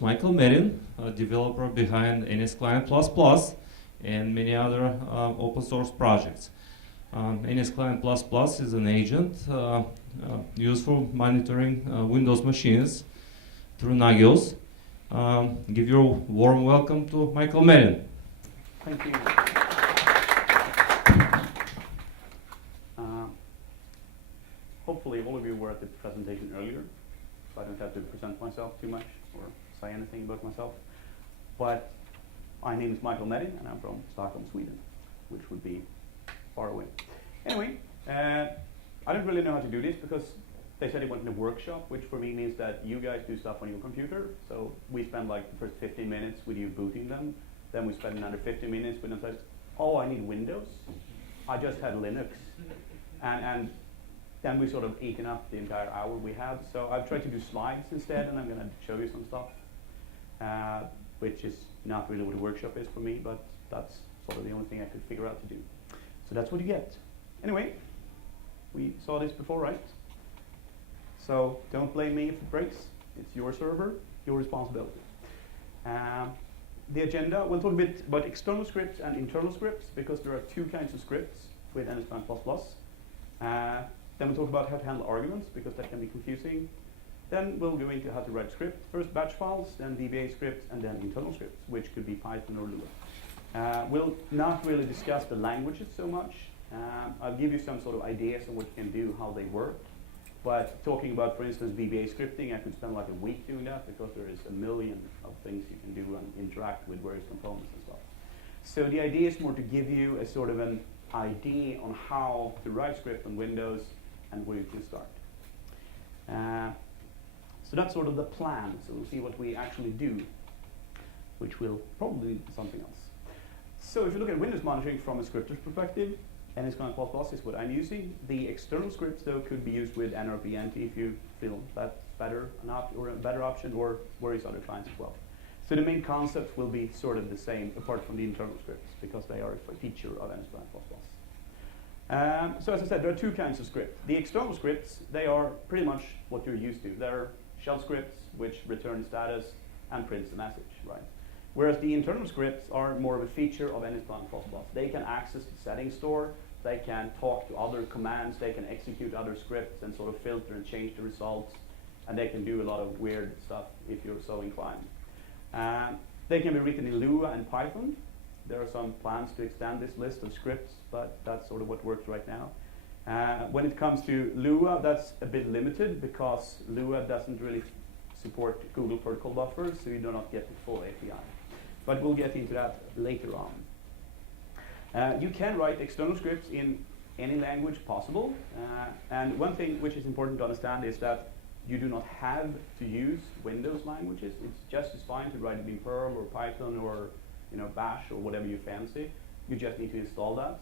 Michael Medin, a developer behind NSClient++ and many other open source projects. NSClient++ is an agent used for monitoring Windows machines through Nagios. Give your warm welcome to Michael Medin. Thank you. Hopefully all of you were at the presentation earlier, so I don't have to present myself too much or say anything about myself. But my name is Michael Medin, and I'm from Stockholm, Sweden, which would be far away. Anyway, I don't really know how to do this because they said they wanted a workshop, which for me means that you guys do stuff on your computer. So we spend like the first 15 minutes with you booting them. Then we spend another 15 minutes with them saying, oh, I need Windows. I just had Linux. And then we sort of eaten up the entire hour we had. So I've tried to do slides instead, and I'm going to show you some stuff, which is not really what a workshop is for me, but that's sort of the only thing I could figure out to do. So that's what you get. Anyway, we saw this before, right? So don't blame me if it breaks. It's your server, your responsibility. The agenda, we'll talk a bit about external scripts and internal scripts, because there are two kinds of scripts with NSClient++. Then we'll talk about how to handle arguments, because that can be confusing. Then we'll go into how to write script. First batch files, then VBA scripts, and then internal scripts, which could be Python or Lua. We'll not really discuss the languages so much. I'll give you some sort of ideas on what you can do, how they work. But talking about, for instance, VBA scripting, I could spend like a week doing that, because there is a million of things you can do and interact with various components and stuff. So the idea is more to give you a sort of an idea on how to write script on Windows and where you can start. So that's sort of the plan. So we'll see what we actually do, which will probably be something else. So if you look at Windows monitoring from a scripter's perspective, NSClient++ is what I'm using. The external scripts, though, could be used with NRP-NT if you feel that's better or a better option, or various other clients as well. So the main concepts will be sort of the same, apart from the internal scripts, because they are a feature of NSClient++. So as I said, there are two kinds of scripts. The external scripts, they are pretty much what you're used to. They're shell scripts, which return status and prints the message, right? Whereas the internal scripts are more of a feature of NSClient++. They can access the settings store, they can talk to other commands, they can execute other scripts and sort of filter and change the results, and they can do a lot of weird stuff if you're so inclined. They can be written in Lua and Python. There are some plans to extend this list of scripts, but that's sort of what works right now. When it comes to Lua, that's a bit limited, because Lua doesn't really support Google Protocol buffers, so you do not get the full API. But we'll get into that later on. You can write external scripts in any language possible. And one thing which is important to understand is that you do not have to use Windows languages. It's just as fine to write it in Perl or Python or Bash or whatever you fancy. You just need to install that.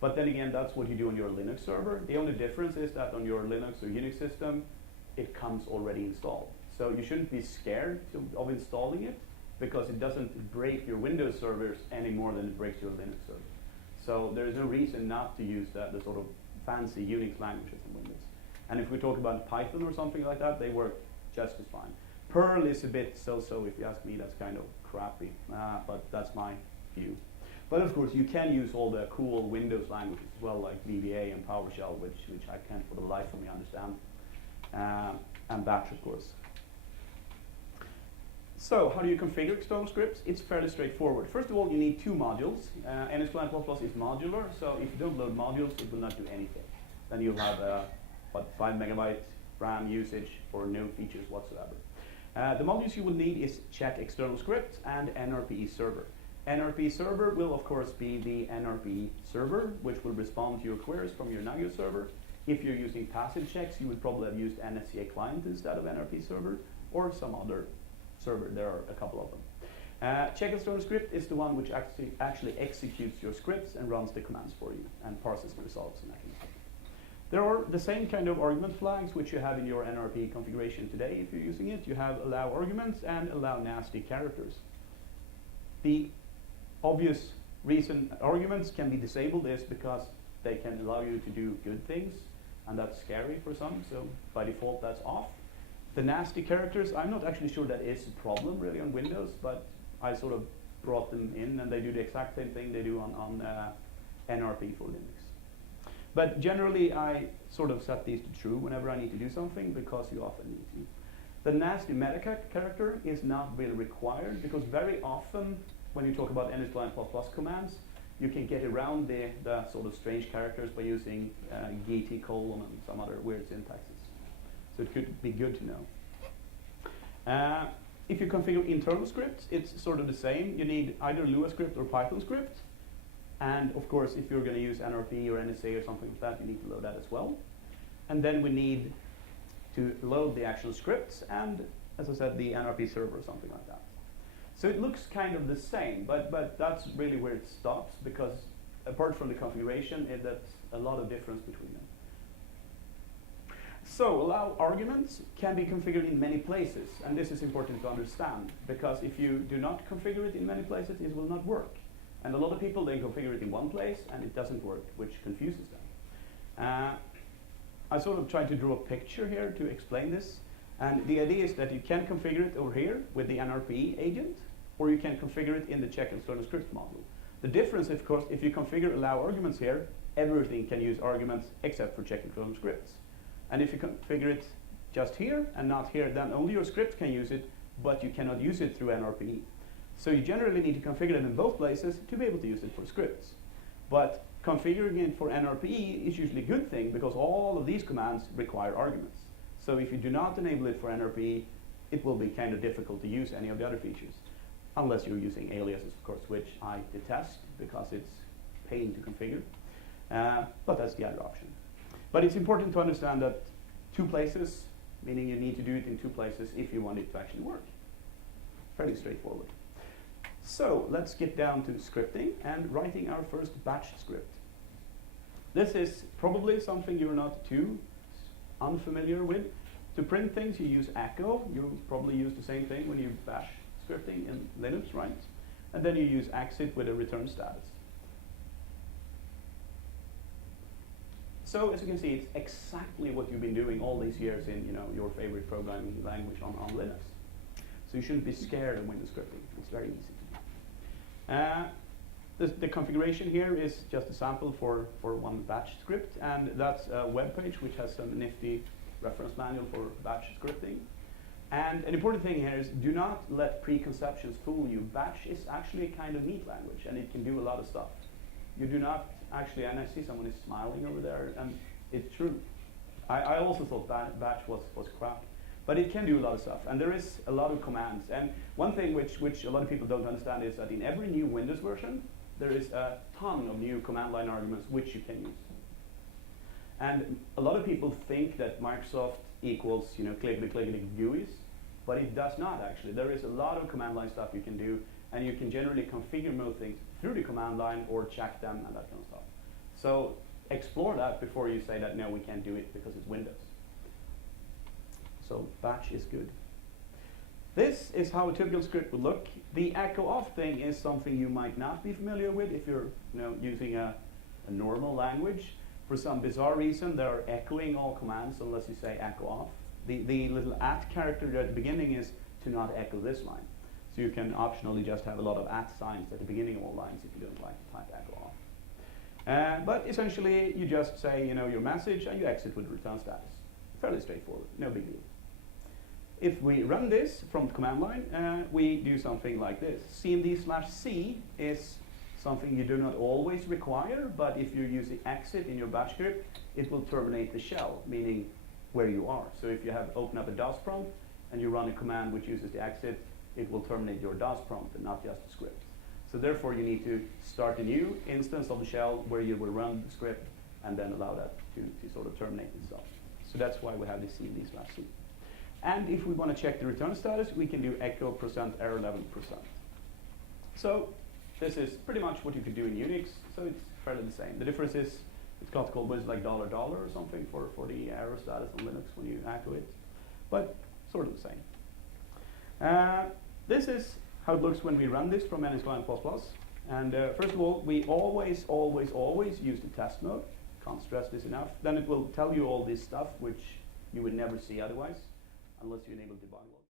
But then again, that's what you do on your Linux server. The only difference is that on your Linux or Unix system, it comes already installed. So you shouldn't be scared of installing it, because it doesn't break your Windows servers any more than it breaks your Linux server. So there is no reason not to use the sort of fancy Unix languages in Windows. And if we talk about Python or something like that, they work just as fine. Perl is a bit so-so, if you ask me. That's kind of crappy, but that's my view. But of course, you can use all the cool Windows languages as well, like VBA and PowerShell, which I can't for the life of me understand, and Bash, of course. So how do you configure external scripts? It's fairly straightforward. First of all, you need two modules. NSClient++ is modular, so if you don't load modules, it will not do anything. Then you'll have 5 megabyte RAM usage for no features whatsoever. The modules you will need is check external scripts and NRPE server. NRPE server will of course be the NRPE server, which will respond to your queries from your Nagios server. If you're using passive checks, you would probably have used NSCA client instead of NRPE server, or some other server. There are a couple of them. Check external script is the one which actually executes your scripts and runs the commands for you and parses the results and that kind of stuff. There are the same kind of argument flags which you have in your NRP configuration today if you're using it. You have allow arguments and allow nasty characters. The obvious reason arguments can be disabled is because they can allow you to do good things, and that's scary for some, so by default that's off. The nasty characters, I'm not actually sure that is a problem really on Windows, but I sort of brought them in, and they do the exact same thing they do on NRP for Linux. But generally, I sort of set these to true whenever I need to do something, because you often need to. The nasty meta character is not really required, because very often when you talk about NWCNA++ commands, you can get around the sort of strange characters by using GT colon and some other weird syntaxes. So it could be good to know. If you configure internal scripts, it's sort of the same. You need either Lua script or Python script. And of course, if you're going to use NRP or NSA or something like that, you need to load that as well. And then we need to load the actual scripts and, as I said, the NRP server or something like that. So it looks kind of the same, but that's really where it stops, because apart from the configuration, that's a lot of difference between them. So allow arguments can be configured in many places, and this is important to understand, because if you do not configure it in many places, it will not work. And a lot of people, they configure it in one place and it doesn't work, which confuses them. I sort of tried to draw a picture here to explain this. And the idea is that you can configure it over here with the NRP agent, or you can configure it in the check external scripts module. The difference, of course, if you configure allow arguments here, everything can use arguments except for check external scripts. And if you configure it just here and not here, then only your script can use it, but you cannot use it through NRP. So you generally need to configure it in both places to be able to use it for scripts. But configuring it for NRP is usually a good thing, because all of these commands require arguments. So if you do not enable it for NRP, it will be kind of difficult to use any of the other features, unless you're using aliases, of course, which I detest because it's pain to configure. But that's the other option. But it's important to understand that two places, meaning you need to do it in two places if you want it to actually work. Fairly straightforward. So let's get down to scripting and writing our first batch script. This is probably something you're not too unfamiliar with. To print things, you use echo. You probably use the same thing when you bash scripting in Linux, right? And then you use exit with a return status. So as you can see, it's exactly what you've been doing all these years in your favorite programming language on Linux. So you shouldn't be scared of Windows scripting. It's very easy to do. The configuration here is just a sample for one batch script, and that's a web page which has some nifty reference manual for batch scripting. And an important thing here is do not let preconceptions fool you. Batch is actually a kind of neat language, and it can do a lot of stuff. You do not actually, and I see someone is smiling over there, and it's true. I also thought batch was crap. But it can do a lot of stuff, and there is a lot of commands. And one thing which a lot of people don't understand is that in every new Windows version, there is a ton of new command line arguments which you can use. And a lot of people think that Microsoft equals clickety GUIs, but it does not actually. There is a lot of command line stuff you can do, and you can generally configure most things through the command line or check them and that kind of stuff. So explore that before you say that no, we can't do it because it's Windows. So batch is good. This is how a typical script would look. The echo off thing is something you might not be familiar with if you're using a normal language. For some bizarre reason, they're echoing all commands unless you say echo off. The little @ character there at the beginning is to not echo this line. So you can optionally just have a lot of @ signs at the beginning of all lines if you don't like to type echo off. But essentially, you just say your message and you exit with return status. Fairly straightforward, no big deal. If we run this from the command line, we do something like this. cmd/c is something you do not always require, but if you use the exit in your batch script, it will terminate the shell, meaning where you are. So if you have open up a DOS prompt and you run a command which uses the exit, it will terminate your DOS prompt and not just the script. So therefore you need to start a new instance of the shell where you will run the script and then allow that to sort of terminate itself. So that's why we have this cmd/c. And if we want to check the return status, we can do echo %error 11%. So this is pretty much what you could do in Unix, so it's fairly the same. The difference is it's got called was like $$ or something for the error status on Linux when you echo it, but sort of the same. This is how it looks when we run this from NWCNA++. And first of all, we always use the test mode. Can't stress this enough. Then it will tell you all this stuff which you would never see otherwise. unless you enable debug log.